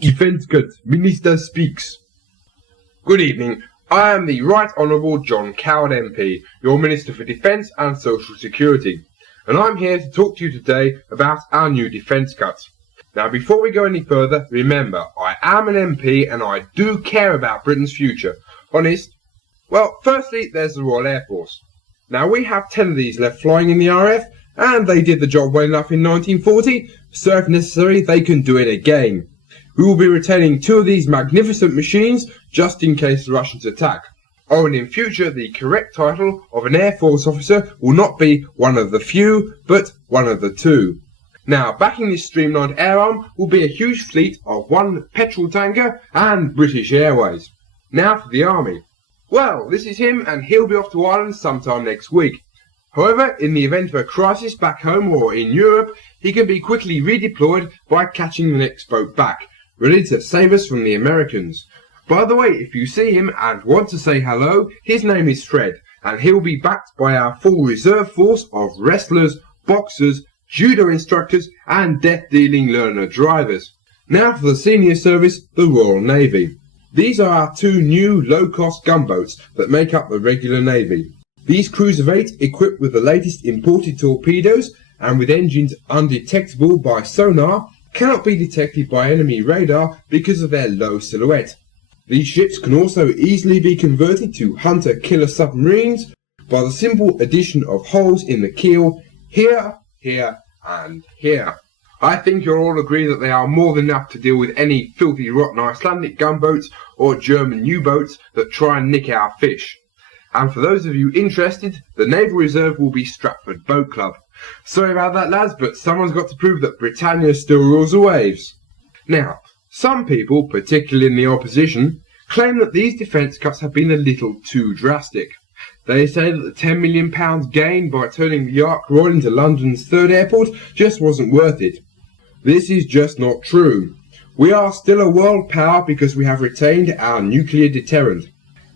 Defence Cuts, Minister speaks. Good evening. I am the Right Honourable John Coward MP, your Minister for Defence and Social Security, and I'm here to talk to you today about our new defence cuts. Now, before we go any further, remember, I am an MP and I do care about Britain's future. Honest? Well, firstly, there's the Royal Air Force. Now, we have 10 of these left flying in the RAF, and they did the job well enough in 1940, so if necessary, they can do it again. We will be retaining 2 of these magnificent machines just in case the Russians attack. Oh, and in future, the correct title of an Air Force officer will not be one of the few, but one of the 2. Now, backing this streamlined air arm will be a huge fleet of 1 petrol tanker and British Airways. Now for the Army. Well, this is him, and he'll be off to Ireland sometime next week. However, in the event of a crisis back home or in Europe, he can be quickly redeployed by catching the next boat back, ready to save us from the Americans. By the way, if you see him and want to say hello, his name is Fred, and he'll be backed by our full reserve force of wrestlers, boxers, judo instructors and death-dealing learner drivers. Now for the senior service, the Royal Navy. These are our 2 new low-cost gunboats that make up the regular Navy. These crews of 8, equipped with the latest imported torpedoes and with engines undetectable by sonar, cannot be detected by enemy radar because of their low silhouette. These ships can also easily be converted to hunter-killer submarines by the simple addition of holes in the keel here, here and here. I think you'll all agree that they are more than enough to deal with any filthy rotten Icelandic gunboats or German U-boats that try and nick our fish. And for those of you interested, the Naval Reserve will be Stratford Boat Club. Sorry about that, lads, but someone's got to prove that Britannia still rules the waves. Now, some people, particularly in the opposition, claim that these defence cuts have been a little too drastic. They say that the £10 million gained by turning the Ark Royal into London's 3rd airport just wasn't worth it. This is just not true. We are still a world power because we have retained our nuclear deterrent.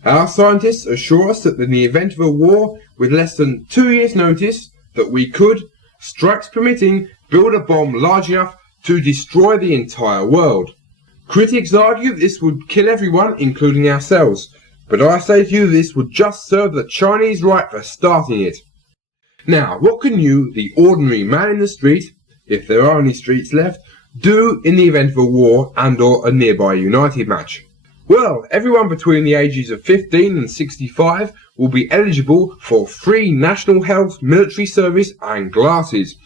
Our scientists assure us that in the event of a war with less than 2 years' notice, that we could, strikes permitting, build a bomb large enough to destroy the entire world. Critics argue this would kill everyone, including ourselves, but I say to you this would just serve the Chinese right for starting it. Now, what can you, the ordinary man in the street, if there are any streets left, do in the event of a war and or a nearby United match? Well, everyone between the ages of 15 and 65 will be eligible for free national health, military service and glasses.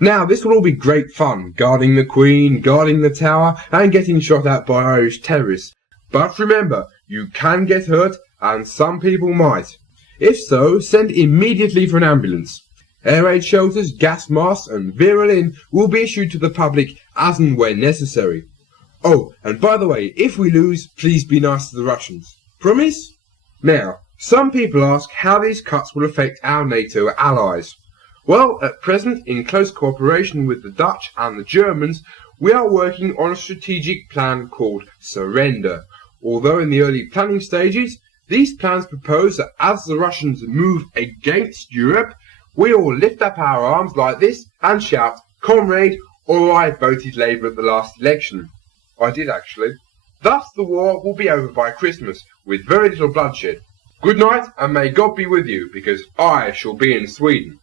Now, this will all be great fun, guarding the Queen, guarding the Tower and getting shot at by Irish terrorists. But remember, you can get hurt and some people might. If so, send immediately for an ambulance. Air raid shelters, gas masks and Virulin will be issued to the public as and when necessary. Oh, and by the way, if we lose, please be nice to the Russians. Promise? Now, some people ask how these cuts will affect our NATO allies. Well, at present, in close cooperation with the Dutch and the Germans, we are working on a strategic plan called Surrender. Although in the early planning stages, these plans propose that as the Russians move against Europe, we all lift up our arms like this and shout, "Comrade," or "I voted Labour at the last election." I did actually. Thus the war will be over by Christmas, with very little bloodshed. Good night, and may God be with you, because I shall be in Sweden.